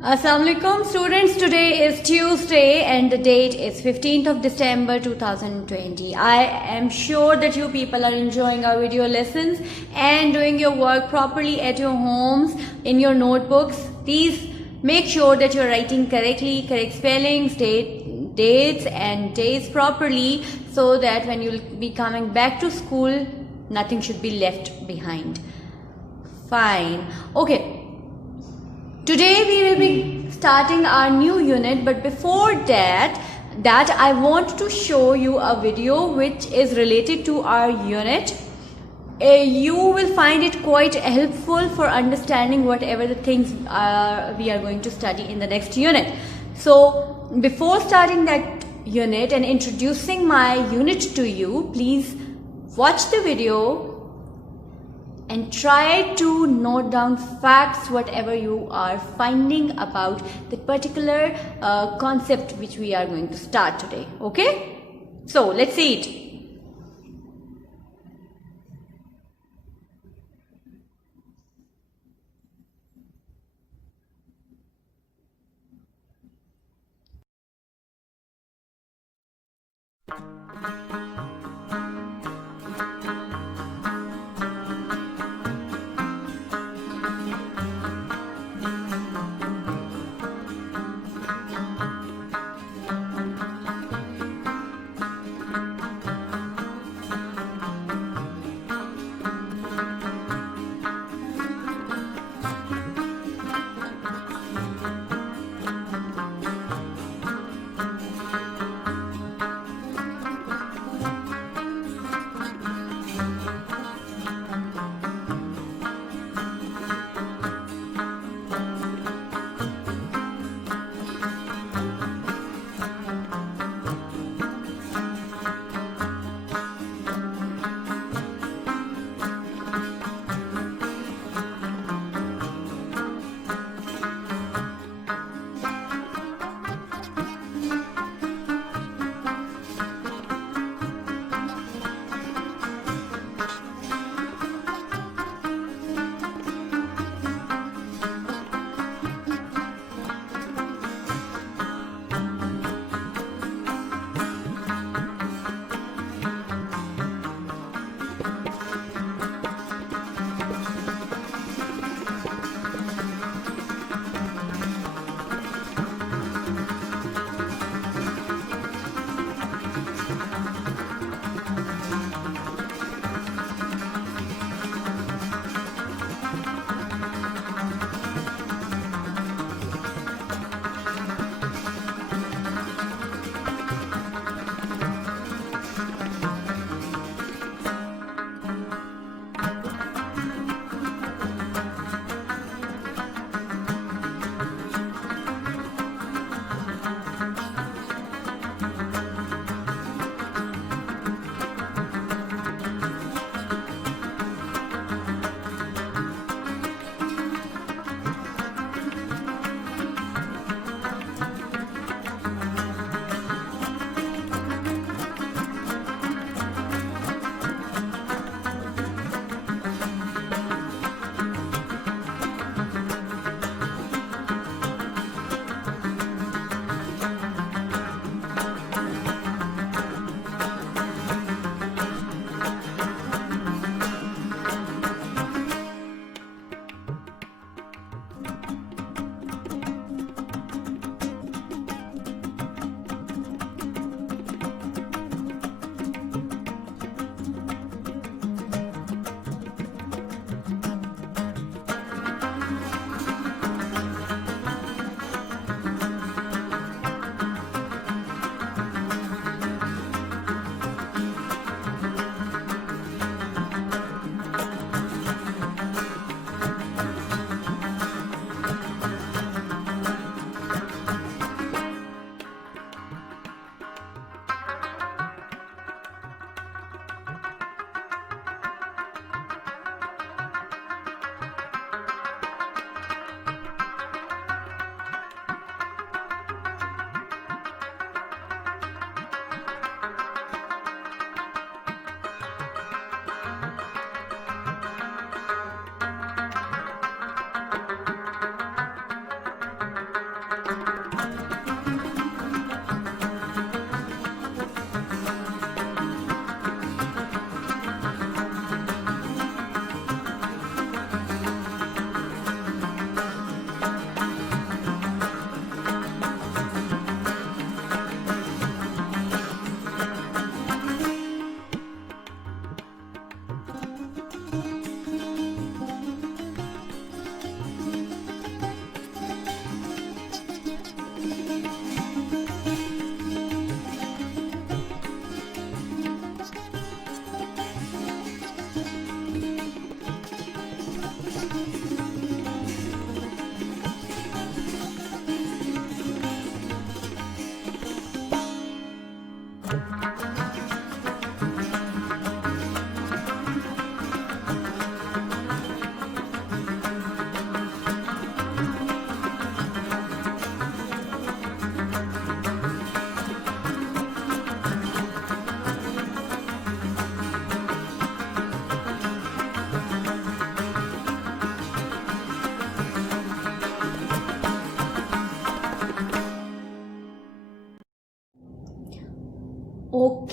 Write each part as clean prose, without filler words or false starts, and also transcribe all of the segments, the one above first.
Assalamualaikum students, today is Tuesday and the date is 15th of December 2020. I am sure that you people are enjoying our video lessons and doing your work properly at your homes, in your notebooks. Please make sure that you're writing correctly, correct spellings, dates and days properly, so that when you'll be coming back to school, nothing should be left behind. Fine. Okay. Today we will be starting our new unit, but before that I want to show you a video which is related to our unit. You will find it quite helpful for understanding whatever the things we are going to study in the next unit. So before starting that unit and introducing my unit to you, please watch the video and try to note down facts, whatever you are finding about the particular concept which we are going to start today. Okay? So let's see it.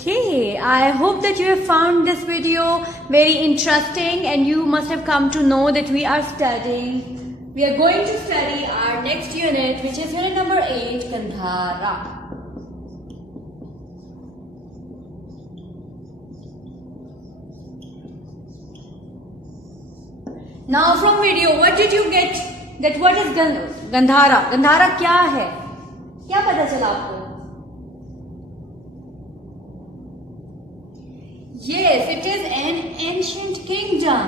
Okay, I hope that you have found this video very interesting and you must have come to know that we are going to study our next unit, which is unit number 8, Gandhara. Now from video, what did you get? That what is Gandhara? Gandhara क्या है? क्या पता चला आपको? Yes, it is an ancient kingdom.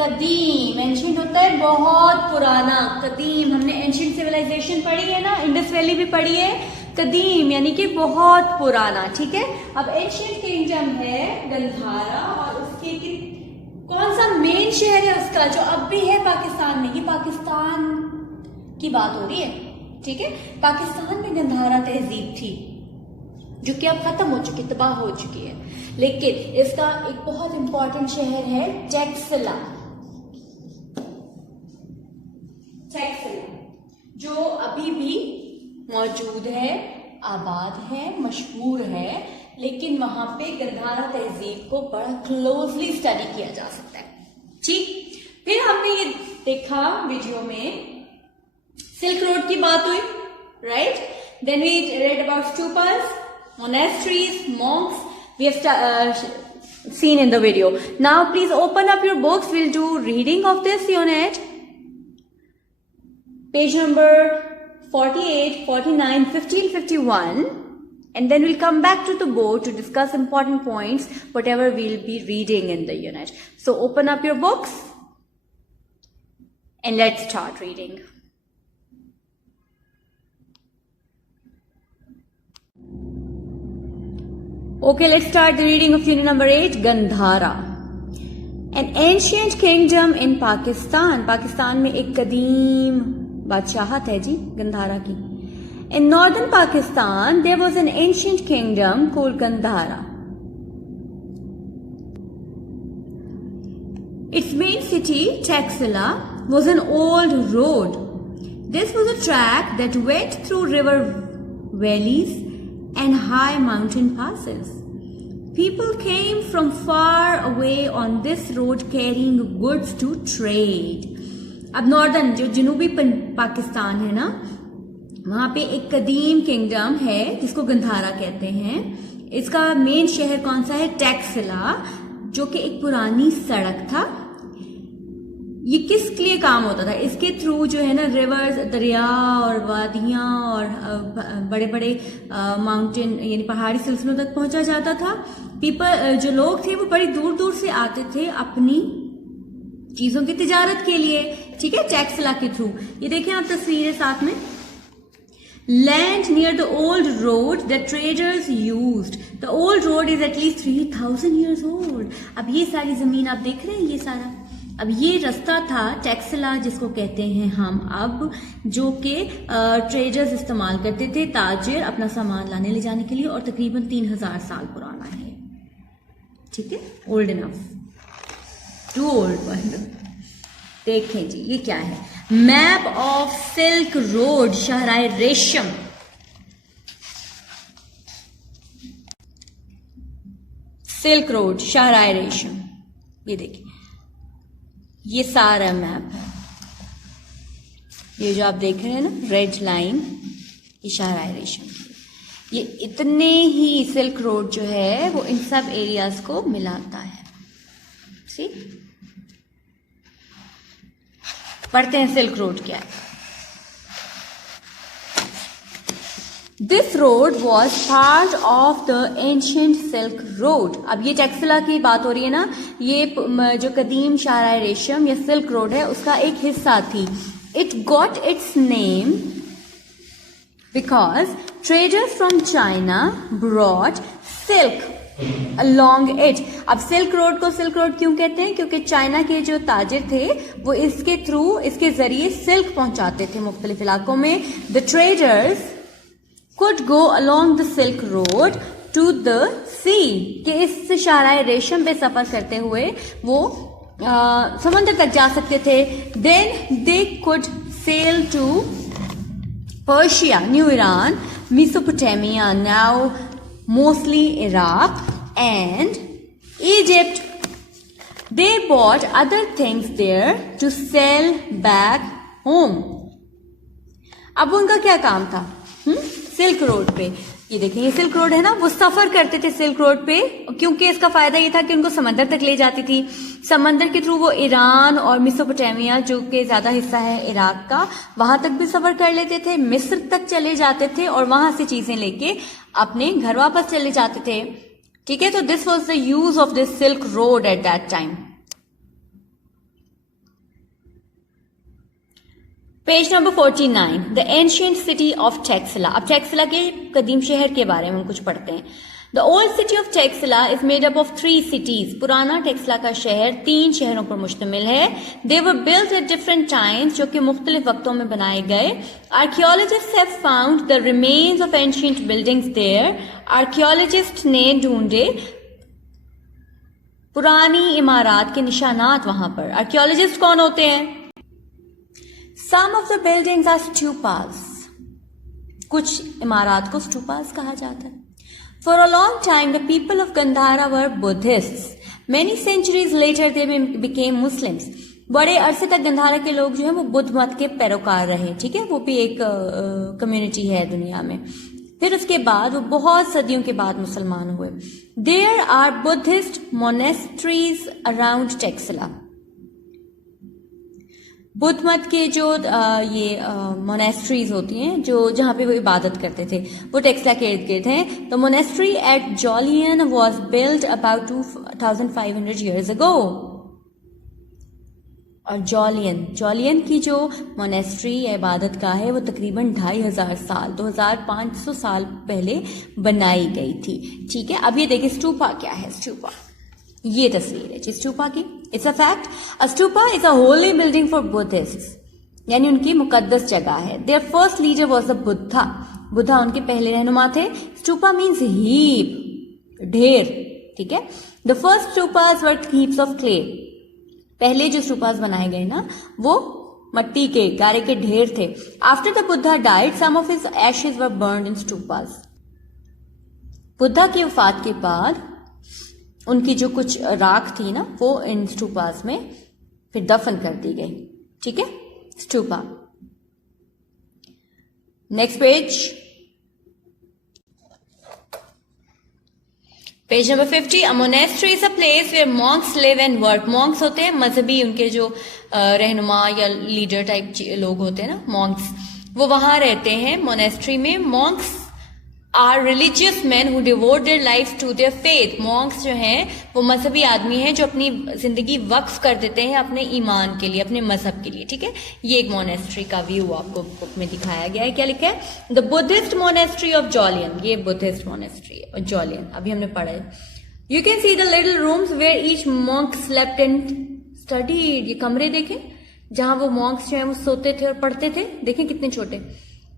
कदीम, एंशियंट होता है बहुत पुराना. कदीम, हमने एंशियंट सिविलाइजेशन पढ़ी है ना, इंडस वैली भी पढ़ी है. कदीम यानी कि बहुत पुराना. ठीक है, अब एंशियंट किंगडम है गंधारा और उसके कौन सा मेन शहर है उसका जो अब भी है पाकिस्तान में. ये पाकिस्तान की बात हो रही है. ठीक है, पाकिस्तान में गंधारा तहजीब थी जो कि अब खत्म हो चुकी, तबाह हो चुकी है. लेकिन इसका एक बहुत इंपॉर्टेंट शहर है टैक्सला. जो अभी भी मौजूद है, आबाद है, मशहूर है. लेकिन वहां पे गंधारा तहजीब को बड़ा क्लोजली स्टडी किया जा सकता है. ठीक, फिर हमने ये देखा वीडियो में सिल्क रोड की बात हुई, right. Then we read about stupas, monasteries, monks. We have seen in the video. Now please open up your books. We'll do reading of this unit. Page number 48, 49, 15, 51. And then we'll come back to the board to discuss important points, whatever we'll be reading in the unit. So open up your books and let's start reading. Okay, let's start the reading of unit number 8, Gandhara. An ancient kingdom in Pakistan. Pakistan में एक कदीम बादशाहत है जी गंधारा की. In northern Pakistan, there was an ancient kingdom called Gandhara. Its main city, Taxila, was an old road. This was a track that went through river valleys and high mountain passes. People came from far away on this road carrying goods to trade. अब नॉर्दर्न जो जनूबी पाकिस्तान है ना, वहां पे एक कदीम किंगडम है जिसको गंधारा कहते हैं. इसका मेन शहर कौन सा है? टैक्सला, जो कि एक पुरानी सड़क था. ये किस लिए काम होता था? इसके थ्रू जो है ना रिवर्स, दरिया और वादियां और बड़े बड़े माउंटेन यानी पहाड़ी सिलसिलों तक पहुंचा जाता था. पीपल जो लोग थे वो बड़ी दूर दूर से आते थे अपनी चीजों की तिजारत के लिए. ठीक है, टैक्सला के थ्रू. ये देखें आप तस्वीरें साथ में. Land near the old road that traders used. The old road is at least 3000 years old. अब ये सारी जमीन आप देख रहे हैं, ये सारा अब ये रास्ता था टैक्सला जिसको कहते हैं हम अब, जो कि ट्रेडर्स इस्तेमाल करते थे, ताजिर अपना सामान लाने ले जाने के लिए, और तकरीबन 3000 साल पुराना है. ठीक है, ओल्ड इनफ, टू ओल्ड. देखें जी ये क्या है? मैप ऑफ सिल्क रोड, शहराए रेशम. सिल्क रोड, शहराए रेशम. ये देखिए, ये सारा मैप है. ये जो आप देख रहे हैं ना रेड लाइन, ये शहराए रेशम की. ये इतने ही सिल्क रोड जो है वो इन सब एरियाज को मिलाता है. सी, पढ़ते हैं सिल्क रोड क्या है. This road was part of the ancient Silk Road. अब ये टैक्सला की बात हो रही है ना, ये जो कदीम शहराए रेशम या सिल्क रोड है उसका एक हिस्सा थी. It got its name because traders from China brought silk along it. अब सिल्क रोड को सिल्क रोड क्यों कहते हैं? क्योंकि चाइना के जो ताजिर थे वो इसके थ्रू, इसके जरिए सिल्क पहुंचाते थे मुख्तलिफ इलाकों में. The traders could go along the Silk Road to the sea. कि इस शहराए रेशम पे सफर करते हुए वो समंदर तक जा सकते थे. Then they could sail to Persia, New Iran, Mesopotamia, now mostly Iraq, and Egypt. They bought other things there to sell back home. अब उनका क्या काम था? सिल्क रोड पे, ये देखें ये सिल्क रोड है ना, वो सफर करते थे सिल्क रोड पे, क्योंकि इसका फायदा ये था कि उनको समंदर तक ले जाती थी। समंदर के थ्रू वो ईरान और मिसोपोटामिया, जो कि ज्यादा हिस्सा है इराक का, वहां तक भी सफर कर लेते थे, मिस्र तक चले जाते थे और वहां से चीजें लेके अपने घर वापस चले जाते थे। ठीक है, तो this was the use of this silk road at that time. Page number 49, the ancient city of Taxila. अब टेक्सला के कदीम शहर के बारे में हम कुछ पढ़ते हैं। The old city of Taxila is made up of 3 cities। पुराना टेक्सला का शहर 3 शहरों पर मुश्तमिल है। They were built at different times, जो कि मुख्तलिफ वक्तों में बनाए गए। Archaeologists have found the remains of ancient buildings there. Archaeologist ने ढूंढे पुरानी इमारत के निशानात वहां पर। आर्कियोलॉजिस्ट कौन होते हैं? Some of the buildings are stupas. कुछ इमारत को stupas कहा जाता है। For a long time, the people of Gandhara were Buddhists. Many centuries later, they became Muslims. बड़े अरसे तक गंधारा के लोग जो हैं वो बुद्ध मत के पैरोकार रहे। ठीक है, वो भी एक कम्युनिटी है दुनिया में। फिर उसके बाद वो बहुत सदियों के बाद मुसलमान हुए। There are Buddhist monasteries around Texila. Buddha मत के जो ये मोनेस्ट्रीज होती हैं, जो जहां पे वो इबादत करते थे, वो टेक्सला के इर्द गिर्द हैं। The monastery at Jaulian was built about 2500 years ago। और जॉलियन की जो मोनेस्ट्री या इबादत गाह है वो तकरीबन 2500 साल, 2500 साल पहले बनाई गई थी। ठीक है, अब ये देखिए स्टूपा क्या है। स्टूपा, ये तस्वीर है जी स्टूपा की। It's a fact, a stupa is a holy building for Buddhists, यानी उनकी मुकद्दस जगह है। Their first leader was the Buddha. Buddha उनके पहले रहनुमा थे। स्टूपा मीन्स हीप, ढेर। ठीक है, the first stupas were heaps of clay. पहले जो स्टूपास बनाए गए ना, वो मट्टी के, गारे के ढेर थे। After the Buddha died, some of his ashes were burned in stupas. Buddha की वफात के बाद उनकी जो कुछ राख थी ना, वो इन स्टूपास में फिर दफन कर दी गई। ठीक है, stupa. Next page number 50, a monastery is a place where monks live and work. Monks होते हैं मजहबी, उनके जो रहनुमा या लीडर टाइप लोग होते हैं ना, मॉन्क्स, वो वहां रहते हैं मोनेस्ट्री में। Monks are religious man who devote their life to their faith. Monks जो हैं वो मजहबी आदमी हैं जो अपनी जिंदगी वक्फ कर देते हैं अपने ईमान के लिए, अपने मजहब के लिए। ठीक है, ये एक मोनेस्ट्री का व्यू आपको बुक में दिखाया गया है। क्या लिखा है? The Buddhist monastery of Jaulian. ये बुद्धिस्ट मोनेस्ट्री है जॉलियन, अभी हमने पढ़ा है। You can see the little rooms where each monk slept and studied. ये कमरे देखें जहां वो मॉन्क्स जो है वो सोते थे और पढ़ते थे। देखें कितने छोटे।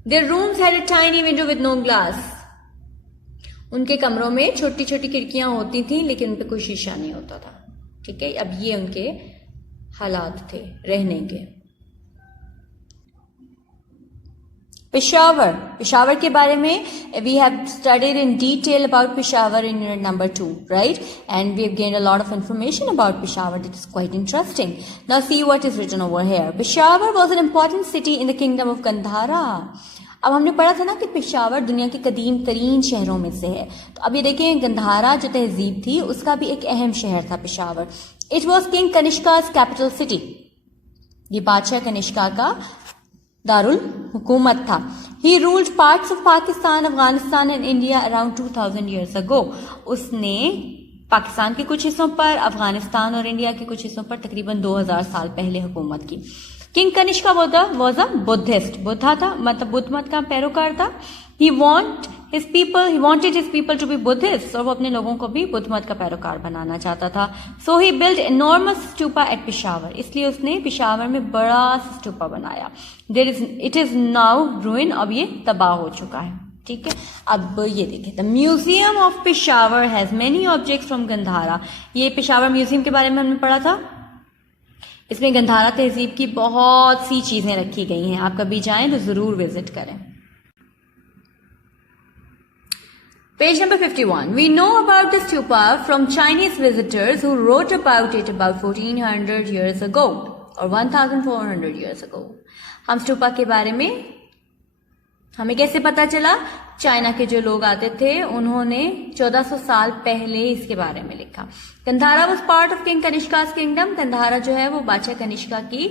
Their rooms had a tiny window with no glass. उनके कमरों में छोटी छोटी खिड़कियां होती थी, लेकिन उन पे कोई शीशा नहीं होता था। ठीक है, अब ये उनके हालात थे रहने के। पेशावर के बारे में we have studied in detail about Peshawar in unit number 2, right? And we have gained a lot of information about Peshawar that is quite interesting. Now see what is written over here. Peshawar was an important city in the kingdom of Gandhara. अब हमने पढ़ा था ना कि पेशावर दुनिया के कदीम तरीन शहरों में से है। तो अब ये देखें, गंधारा जो तहजीब थी उसका भी एक अहम शहर था Peshawar. It was king Kanishka's capital city. ये बादशाह कनिष्का का दारुल हुकूमत था। He ruled parts of Pakistan, Afghanistan and India around 2000 years ago। उसने पाकिस्तान के कुछ हिस्सों पर, अफगानिस्तान और इंडिया के कुछ हिस्सों पर तकरीबन 2000 साल पहले हुकूमत की। किंग Kanishka was a Buddhist. Buddha था, मतलब बुद्ध मत का पैरोकार था। ही wanted his people to be Buddhists, और वो अपने लोगों को भी बुद्ध मत का पैरोकार बनाना चाहता था। So he built enormous stupa at Peshawar। इसलिए उसने पेशावर में बड़ा स्तूपा बनाया। It is now ruined। अब ये तबाह हो चुका है। ठीक है, अब ये देखिए, the museum of Peshawar has many objects from Gandhara. ये पेशावर म्यूजियम के बारे में हमने पढ़ा था। इसमें गंधारा तहजीब की बहुत सी चीजें रखी गई हैं। आप कभी जाएं तो जरूर विजिट करें। Page number 51. We know about the stupa from Chinese visitors who wrote about it about 1400 years ago or 1400 years ago. हम स्तूपा के बारे में हमें कैसे पता चला? चाइना के जो लोग आते थे उन्होंने 1400 साल पहले इसके बारे में लिखा. Gandhara was part of king Kanishka's kingdom. Gandhara जो है वो बादशाह कनिष्का की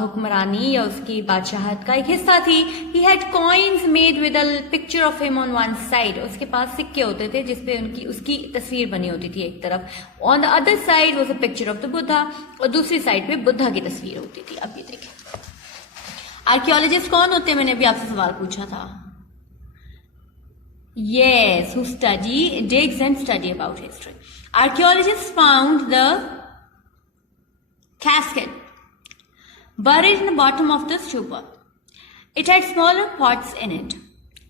हुक्मरानी या उसकी बादशाहत का एक हिस्सा थी. He had coins made with a picture of him on one side. उसके पास सिक्के होते थे जिसपे उसकी तस्वीर बनी होती थी एक तरफ. On the other side was a picture of the Buddha और दूसरी साइड पे बुद्धा की तस्वीर होती थी. अब ये देखें आर्कियोलॉजिस्ट कौन होते हैं, मैंने अभी आपसे सवाल पूछा था. Yes, who digs and study about history. Archaeologists found the casket buried in the bottom of the stupa. It had smaller pots in it.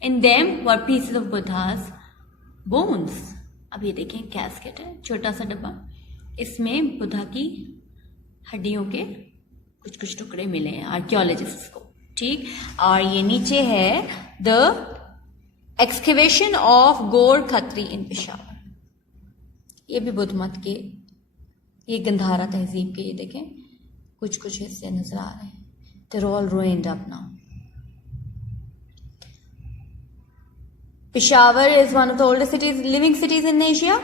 In them were pieces of Buddha's bones. अब ये देखें कैस्केट है, छोटा सा डब्बा. इसमें बुद्धा की हड्डियों के कुछ कुछ टुकड़े मिले हैं आर्कियोलॉजिस्ट को. ठीक, और ये नीचे है द एक्सकेवेशन ऑफ गोर खत्री इन पेशावर. ये भी बुद्ध मत के, ये गंधारा तहजीब के, ये देखें कुछ कुछ हिस्से नजर आ रहे हैं. They're all ruined up now. Peshawar is one of the oldest living cities in Asia.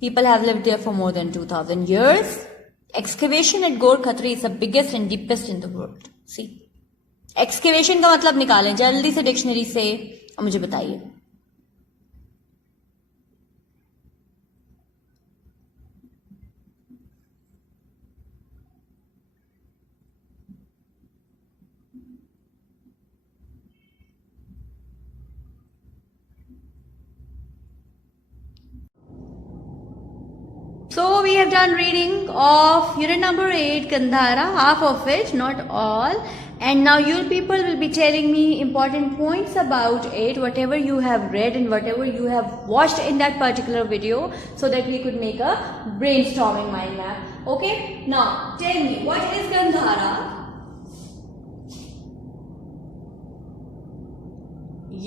People have lived there for more than 2000 years. Excavation at Gor Khatri is the biggest and deepest in the world. See, excavation का मतलब निकालें जल्दी से डिक्शनरी से और मुझे बताइए. So we have done reading of unit number 8 Gandhara, half of it, not all. And now you people will be telling me important points about it, whatever you have read and whatever you have watched in that particular video, so that we could make a brainstorming mind map. Okay? Now tell me, what is Gandhara?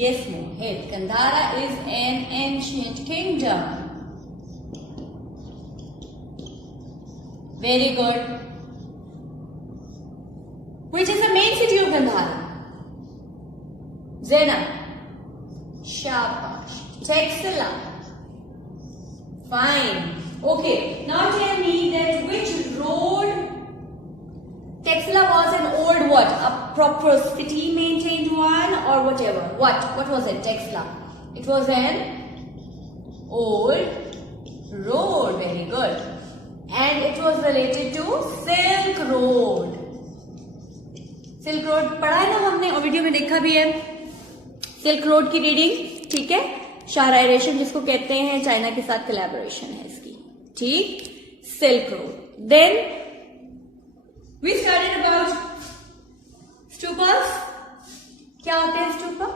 Yes, Mohit. Gandhara is an ancient kingdom. Very good. Which is the main city of Gandhara? Zainab. Shabash. Taxila. Fine. Okay. Now tell me that which road? Taxila was an old what? A proper city maintained one or whatever. What was it? Taxila. It was an old road. Very good. And it was related to Silk Road. Silk Road पढ़ा है ना हमने और वीडियो में देखा भी है. Silk Road की रीडिंग, ठीक है. शाहरायरेशन जिसको कहते हैं, चाइना के साथ कोलैबोरेशन है इसकी. ठीक, Silk Road. Then we studied about stupas. क्या होते हैं stupa?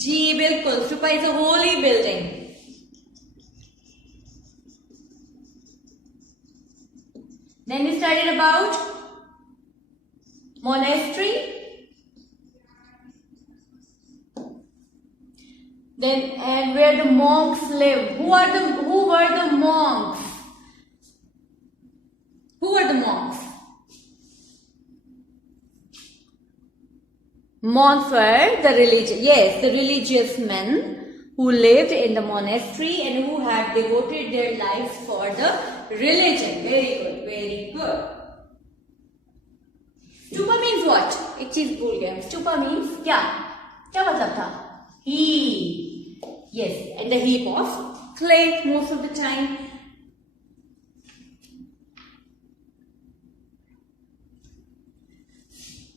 जी बिल्कुल. Stupa is a holy building. Then we studied about monastery. Then and where the monks live. Who were the monks? Who were the monks? Monks were the religious men who lived in the monastery and who had devoted their lives for the religion. Very good, very good. Stupa means what? एक चीज भूल गए. Stupa means क्या मतलब था? Heap. Yes, and the heap of clay most of the time.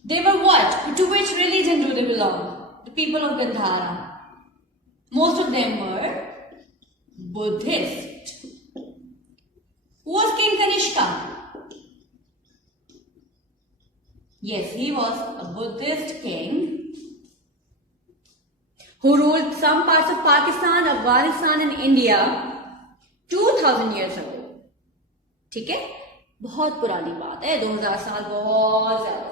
They were what? To which religion do they belong? The people of Gandhara. Most of them were Buddhist. Who was King Kanishka? Yes, he was a Buddhist king who ruled some parts of Pakistan, Afghanistan and India 2000 years ago. ठीक है, बहुत पुरानी बात है. 2000 साल बहुत ज्यादा.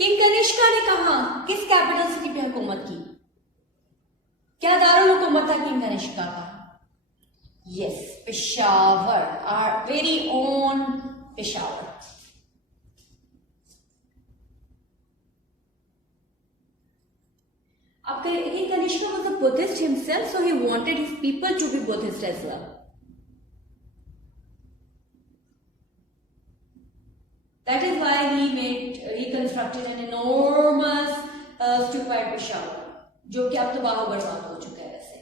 किंग कनिष्का ने कहा किस कैपिटल सिटी पे हुकूमत की? क्या दारुल हुकूमत था किंग कनिष्का का? Yes, Peshawar, our very own Peshawar. King Kanishka was a Buddhist himself, so he wanted his people to be Buddhist as well. That is why he constructed an enormous stupa at Peshawar, जो कि अब तो बाहो बर्बाद हो चुका है वैसे.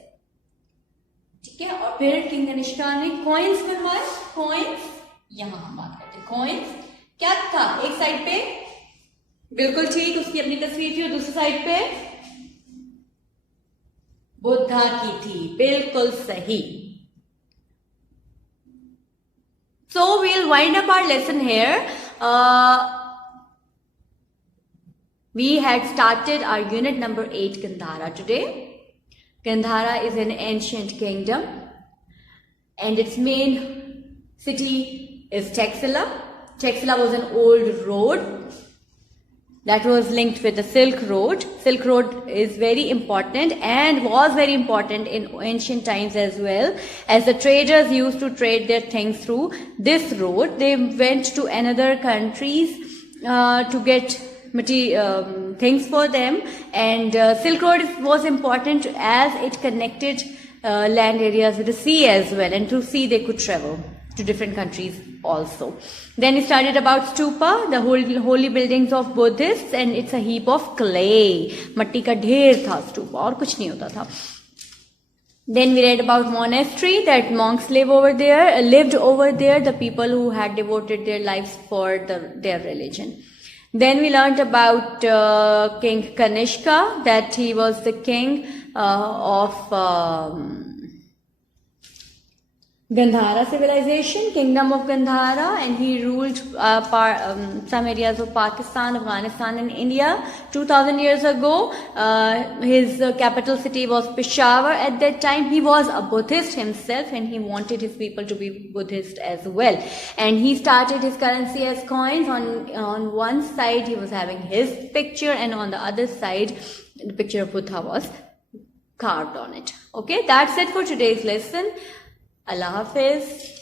ठीक है. और फिर किंग कनिष्का ने कॉइन्स बनवाए. कॉइन्स, यहां हम बात करते हैं. कॉइन्स क्या था? एक साइड पे बिल्कुल ठीक उसकी अपनी तस्वीर थी और दूसरी साइड पे बुद्धा की थी. बिल्कुल सही. So we'll wind up our lesson here. We had started our unit number 8, Gandhara, today. Gandhara is an ancient kingdom and its main city is Taxila. Taxila was an old road that was linked with the Silk Road. Silk Road is very important and was very important in ancient times as well, as the traders used to trade their things through this road. They went to another countries to get things for them, and Silk Road was important as it connected land areas with the sea as well, and through sea they could travel to different countries also. Then he studied about stupa, the holy buildings of Buddhists, and it's a heap of clay. Matti ka dher tha stupa, aur kuch nahi hota tha. Then we read about monastery, that monks lived over there, the people who had devoted their lives for their religion. Then we learned about King Kanishka, that he was the king of Gandhara civilization, kingdom of Gandhara, and he ruled some areas of Pakistan, Afghanistan and India 2000 years ago. His capital city was Peshawar at that time. He was a Buddhist himself and he wanted his people to be Buddhist as well. And he started his currency as coins. On one side he was having his picture and on the other side the picture of Buddha was carved on it. Okay, that's it for today's lesson. Allah Hafiz.